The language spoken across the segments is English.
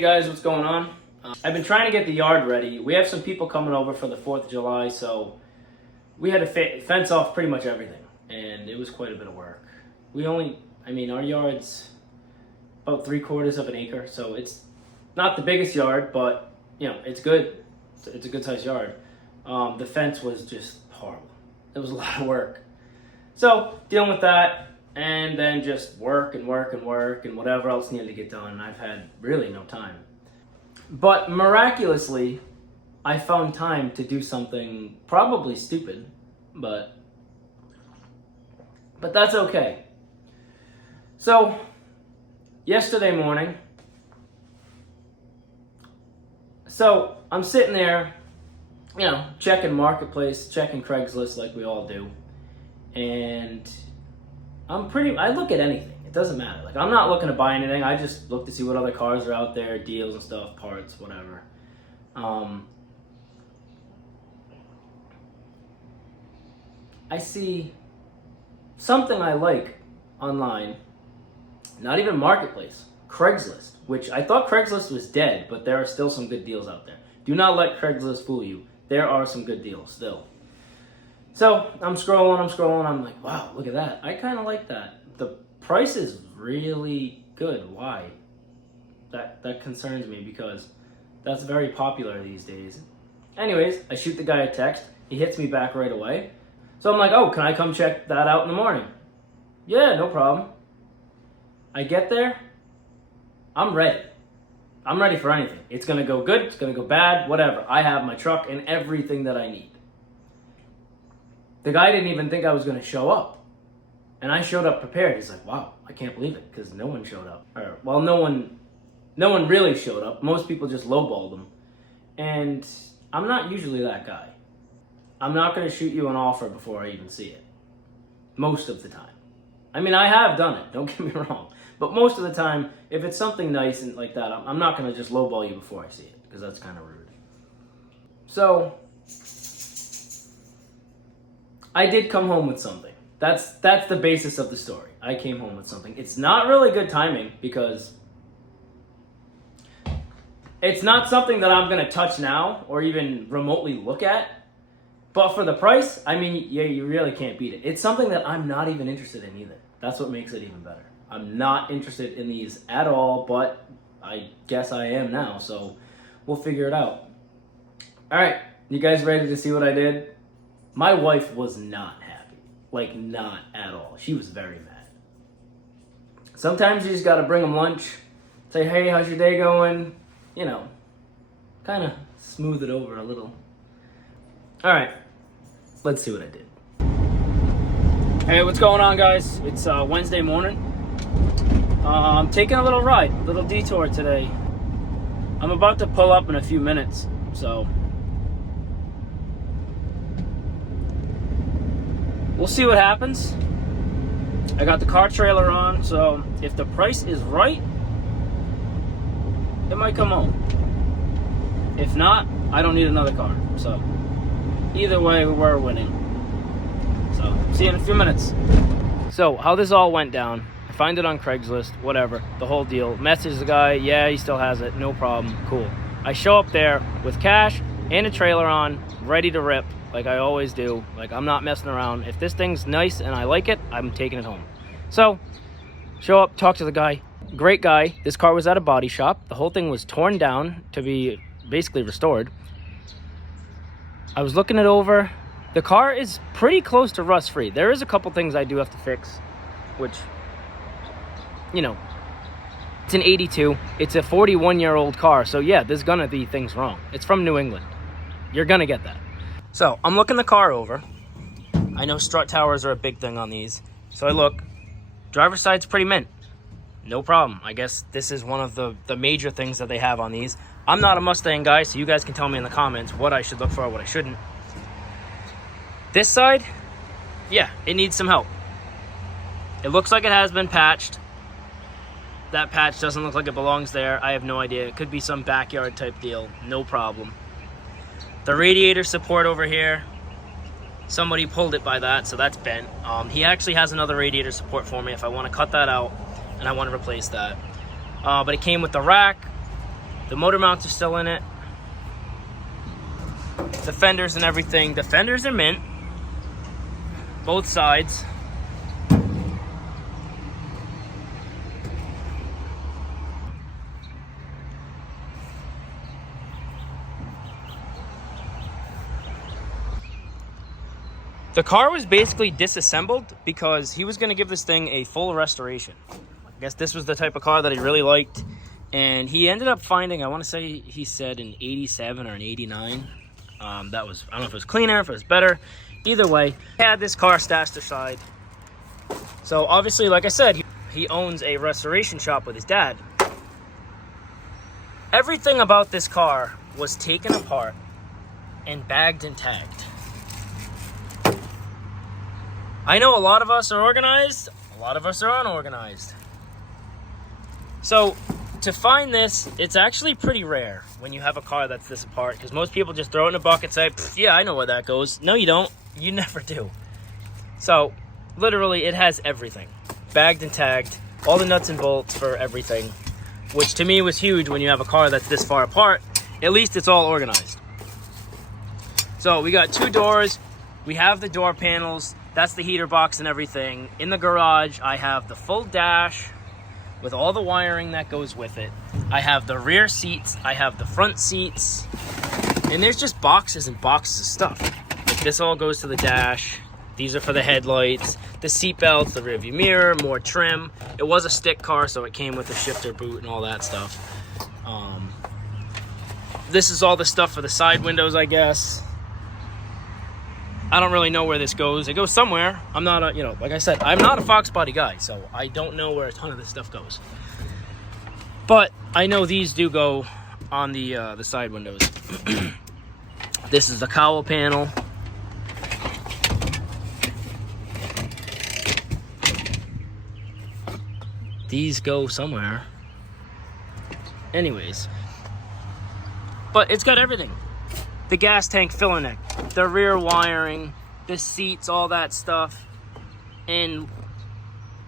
Hey guys, what's going on? I've been trying to get the yard ready. We have some people coming over for the 4th of July, so we had to fence off pretty much everything, and it was quite a bit of work. Our yard's about 3/4 of an acre, so it's not the biggest yard, but it's good. It's a good sized yard. The fence was just horrible. It was a lot of work. So dealing with that, and then just work and whatever else needed to get done. And I've had really no time. But miraculously, I found time to do something probably stupid, but that's okay. So yesterday morning, I'm sitting there, checking Marketplace, checking Craigslist like we all do. And I look at anything. It doesn't matter. Like, I'm not looking to buy anything. I just look to see what other cars are out there, deals and stuff, parts, whatever. I see something I like online. Not even Marketplace. Craigslist, which I thought Craigslist was dead, but there are still some good deals out there. Do not let Craigslist fool you. There are some good deals still. So I'm scrolling. I'm like, wow, look at that. I kind of like that. The price is really good. Why? That concerns me because that's very popular these days. Anyways, I shoot the guy a text. He hits me back right away. So I'm like, oh, can I come check that out in the morning? Yeah, no problem. I get there. I'm ready. I'm ready for anything. It's going to go good. It's going to go bad. Whatever. I have my truck and everything that I need. The guy didn't even think I was going to show up. And I showed up prepared. He's like, wow, I can't believe it, because no one showed up. No one really showed up. Most people just lowballed them. And I'm not usually that guy. I'm not going to shoot you an offer before I even see it. Most of the time. I mean, I have done it, don't get me wrong. But most of the time, if it's something nice and like that, I'm not going to just lowball you before I see it, because that's kind of rude. So I did come home with something. That's the basis of the story. I came home with something. It's not really good timing because it's not something that I'm going to touch now or even remotely look at. But for the price, you really can't beat it. It's something that I'm not even interested in either. That's what makes it even better. I'm not interested in these at all, but I guess I am now, so we'll figure it out. All right, you guys ready to see what I did? My wife was not happy. Like, not at all. She was very mad. Sometimes you just gotta bring them lunch. Say, hey, how's your day going? Kind of smooth it over a little. All right, let's see what I did. Hey, what's going on, guys? It's Wednesday morning. I'm taking a little ride, a little detour today. I'm about to pull up in a few minutes, so we'll see what happens. I got the car trailer on, so if the price is right, it might come home. If not, I don't need another car. So either way, we're winning. So see you in a few minutes. So how this all went down, I find it on Craigslist, whatever, the whole deal. Message the guy, yeah, he still has it, no problem, cool. I show up there with cash and a trailer on, ready to rip. Like I always do. Like, I'm not messing around. If this thing's nice and I like it, I'm taking it home. So, show up, talk to the guy. Great guy. This car was at a body shop. The whole thing was torn down to be basically restored. I was looking it over. The car is pretty close to rust-free. There is a couple things I do have to fix, which, it's an 82. It's a 41-year-old car. So, yeah, there's going to be things wrong. It's from New England. You're going to get that. So, I'm looking the car over. I know strut towers are a big thing on these. So I look. Driver's side's pretty mint. No problem. I guess this is one of the major things that they have on these. I'm not a Mustang guy, so you guys can tell me in the comments what I should look for, what I shouldn't. This side, yeah, it needs some help. It looks like it has been patched. That patch doesn't look like it belongs there. I have no idea. It could be some backyard type deal. No problem. The radiator support over here, somebody pulled it by that, so that's bent. He actually has another radiator support for me if I want to cut that out and I want to replace that. But it came with the rack, The motor mounts are still in it. The fenders and everything. The fenders are mint. Both sides. The car was basically disassembled because he was going to give this thing a full restoration. I guess this was the type of car that he really liked. And he ended up finding, I want to say he said an 87 or an 89. That was, I don't know if it was cleaner, if it was better. Either way, he had this car stashed aside. So obviously, like I said, he owns a restoration shop with his dad. Everything about this car was taken apart and bagged and tagged. I know a lot of us are organized, a lot of us are unorganized. So to find this, it's actually pretty rare when you have a car that's this apart, because most people just throw it in a bucket and say, yeah, I know where that goes. No, you don't. You never do. So literally it has everything. Bagged and tagged, all the nuts and bolts for everything, which to me was huge when you have a car that's this far apart. At least it's all organized. So we got 2 doors. We have the door panels. That's the heater box and everything. In the garage, I have the full dash with all the wiring that goes with it. I have the rear seats. I have the front seats. And there's just boxes and boxes of stuff. Like this all goes to the dash. These are for the headlights, the seat belts, the rearview mirror, more trim. It was a stick car, so it came with a shifter boot and all that stuff. This is all the stuff for the side windows, I guess. I don't really know where this goes. It goes somewhere. I'm not a, like I said, I'm not a foxbody guy, so I don't know where a ton of this stuff goes. But I know these do go on the side windows. This is the cowl panel. These go somewhere. Anyways. But it's got everything. The gas tank filler neck, the rear wiring, the seats, all that stuff. And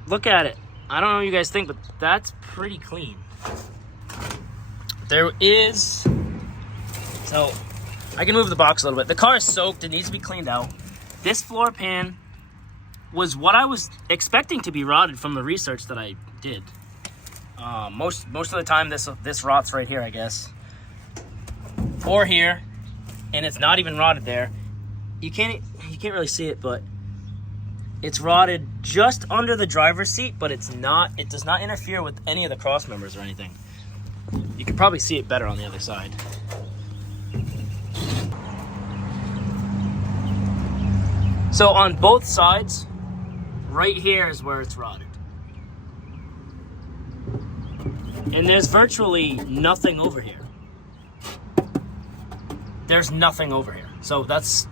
look at it. I don't know what you guys think, but that's pretty clean. There is, so I can move the box a little bit. The car is soaked, it needs to be cleaned out. This floor pan was what I was expecting to be rotted from the research that I did. Most of the time this rots right here, I guess. Or here. And it's not even rotted there. You can't really see it, but it's rotted just under the driver's seat, but it does not interfere with any of the cross members or anything. You can probably see it better on the other side. So on both sides, right here is where it's rotted. And there's virtually nothing over here. There's nothing over here. So that's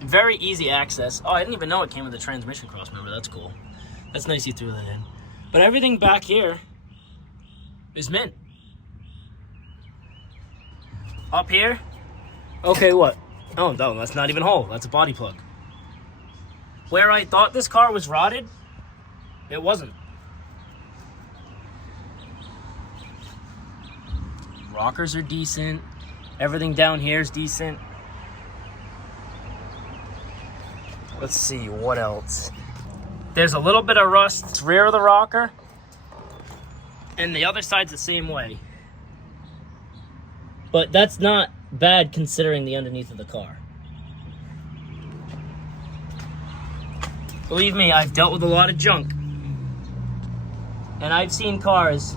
very easy access. Oh, I didn't even know it came with a transmission cross member. That's cool. That's nice you threw that in. But everything back here is mint. Up here, okay, what? Oh, no, that's not even a hole. That's a body plug. Where I thought this car was rotted, it wasn't. Rockers are decent. Everything down here is decent. Let's see, what else? There's a little bit of rust. It's rear of the rocker. And the other side's the same way. But that's not bad considering the underneath of the car. Believe me, I've dealt with a lot of junk. And I've seen cars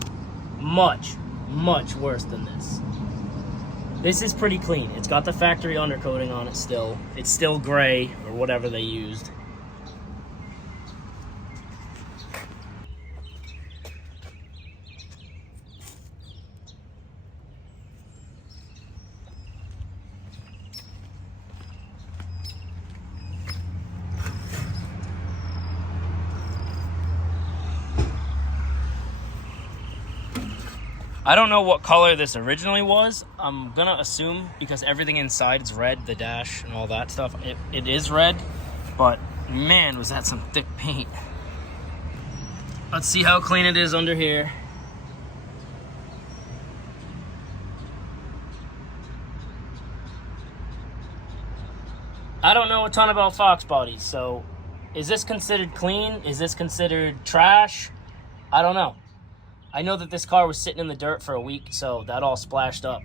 much, much worse than this. This is pretty clean. It's got the factory undercoating on it still. It's still gray or whatever they used. I don't know what color this originally was. I'm gonna assume because everything inside is red, the dash and all that stuff, it is red, but man, was that some thick paint. Let's see how clean it is under here. I don't know a ton about fox bodies, so is this considered clean? Is this considered trash? I don't know. I know that this car was sitting in the dirt for a week, so that all splashed up.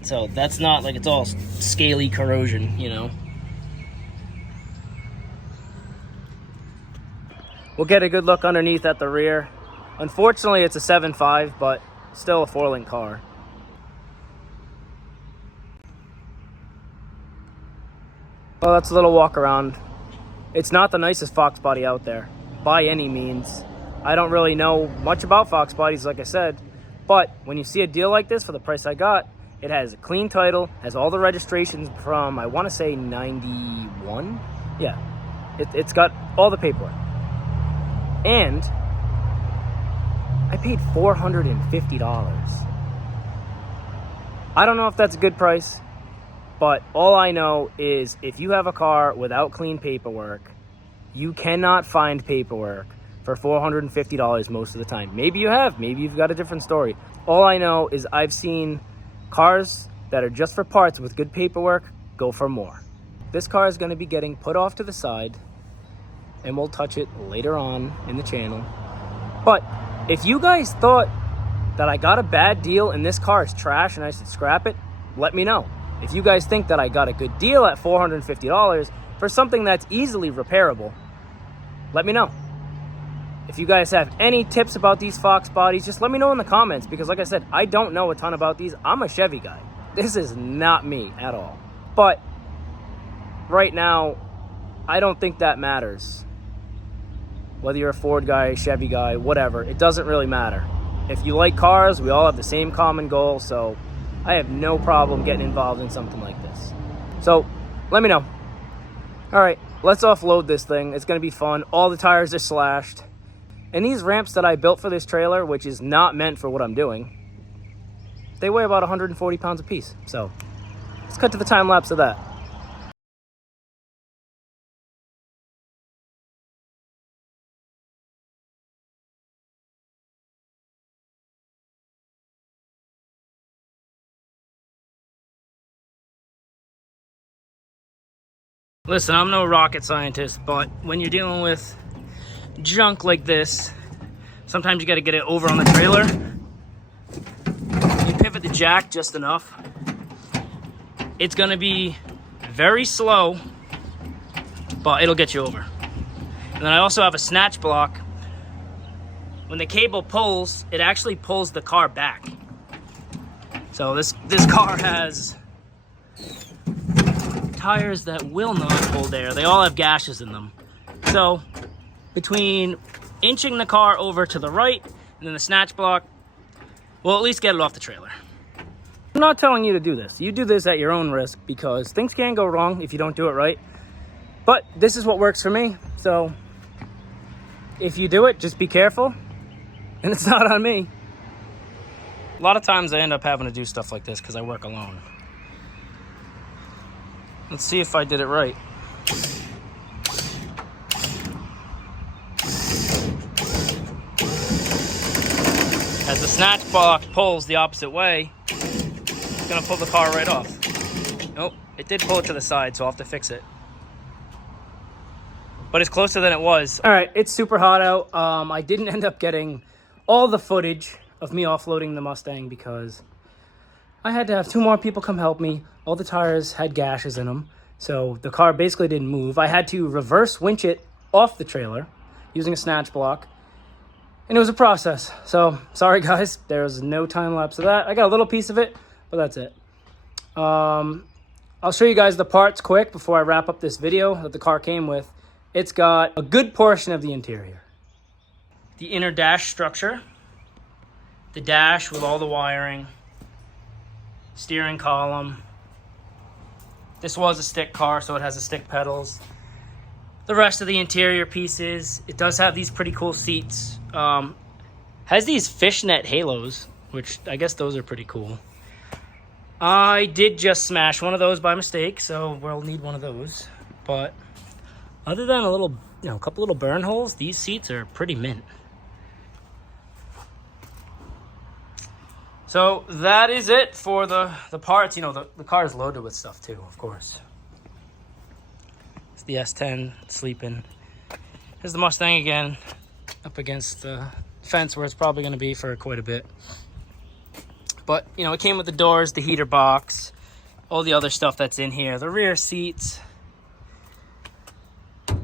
So that's not like it's all scaly corrosion, you know. We'll get a good look underneath at the rear. Unfortunately, it's a 7.5, but still a 4-link car. Well, that's a little walk around. It's not the nicest fox body out there, by any means. I don't really know much about fox bodies, like I said, but when you see a deal like this for the price I got, it has a clean title, has all the registrations from, I want to say 91? Yeah, it's got all the paperwork. And I paid $450. I don't know if that's a good price, but all I know is if you have a car without clean paperwork, you cannot find paperwork for $450 most of the time. Maybe you have, maybe you've got a different story. All I know is I've seen cars that are just for parts with good paperwork go for more. This car is going to be getting put off to the side, and we'll touch it later on in the channel. But if you guys thought that I got a bad deal and this car is trash and I should scrap it, let me know. If you guys think that I got a good deal at $450 for something that's easily repairable, let me know. If you guys have any tips about these fox bodies, just let me know in the comments, because like I said, I don't know a ton about these. I'm a Chevy guy. This is not me at all. But right now, I don't think that matters. Whether you're a Ford guy, Chevy guy, whatever, it doesn't really matter. If you like cars, we all have the same common goal, so I have no problem getting involved in something like this. So let me know. All right, let's offload this thing. It's gonna be fun. All the tires are slashed. And these ramps that I built for this trailer, which is not meant for what I'm doing, they weigh about 140 pounds a piece. So let's cut to the time lapse of that. Listen, I'm no rocket scientist, but when you're dealing with junk like this, sometimes you got to get it over on the trailer. You pivot the jack just enough. It's going to be very slow, but it'll get you over. And then I also have a snatch block. When the cable pulls, it actually pulls the car back. So this car has tires that will not hold air. They all have gashes in them. So between inching the car over to the right and then the snatch block, we'll at least get it off the trailer. I'm not telling you to do this. You do this at your own risk, because things can go wrong if you don't do it right. But this is what works for me. So if you do it, just be careful. And it's not on me. A lot of times I end up having to do stuff like this because I work alone. Let's see if I did it right. As the snatch block pulls the opposite way, it's gonna pull the car right off. Nope, it did pull it to the side, so I'll have to fix it. But it's closer than it was. All right, it's super hot out. I didn't end up getting all the footage of me offloading the Mustang because I had to have 2 more people come help me. All the tires had gashes in them, so the car basically didn't move. I had to reverse winch it off the trailer using a snatch block, and it was a process. So sorry guys, there was no time lapse of that. I got a little piece of it, but that's it. I'll show you guys the parts quick before I wrap up this video that the car came with. It's got a good portion of the interior. The inner dash structure, the dash with all the wiring, steering column. This was a stick car, so it has the stick pedals. The rest of the interior pieces, it does have these pretty cool seats. Has these fishnet halos, which I guess those are pretty cool. I did just smash one of those by mistake, so we'll need one of those. But other than a couple little burn holes, these seats are pretty mint. So that is it for the parts. You know, the car is loaded with stuff too, of course. It's the S10 sleeping. Here's the Mustang again, up against the fence where it's probably going to be for quite a bit. But, you know, it came with the doors, the heater box, all the other stuff that's in here, the rear seats.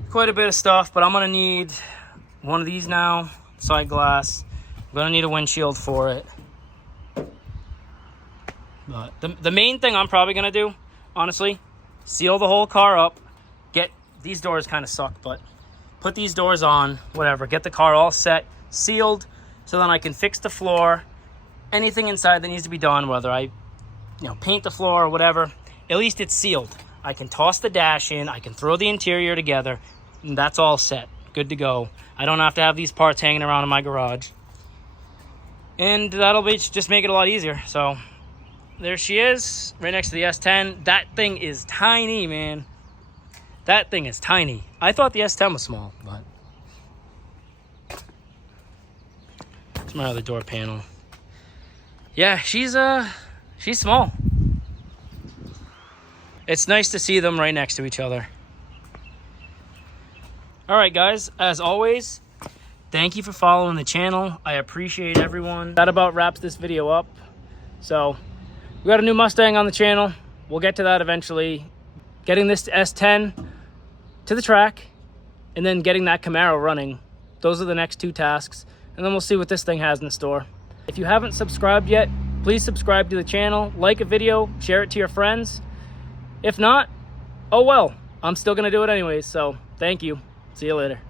Quite a bit of stuff, but I'm going to need one of these now, side glass. I'm going to need a windshield for it. But the main thing I'm probably going to do, honestly, seal the whole car up. Get, these doors kind of suck, but put these doors on, whatever. Get the car all set, sealed, so then I can fix the floor. Anything inside that needs to be done, whether I, paint the floor or whatever, at least it's sealed. I can toss the dash in, I can throw the interior together, and that's all set. Good to go. I don't have to have these parts hanging around in my garage. And that'll just make it a lot easier. So there she is, right next to the S10. That thing is tiny, man. That thing is tiny. I thought the S10 was small, but it's my other door panel. Yeah, she's small. It's nice to see them right next to each other. All right, guys, as always, thank you for following the channel. I appreciate everyone. That about wraps this video up. So we got a new Mustang on the channel. We'll get to that eventually. Getting this S10 to the track and then getting that Camaro running. Those are the next two tasks. And then we'll see what this thing has in store. If you haven't subscribed yet, please subscribe to the channel, like a video, share it to your friends. If not, oh well, I'm still gonna do it anyways, so thank you. See you later.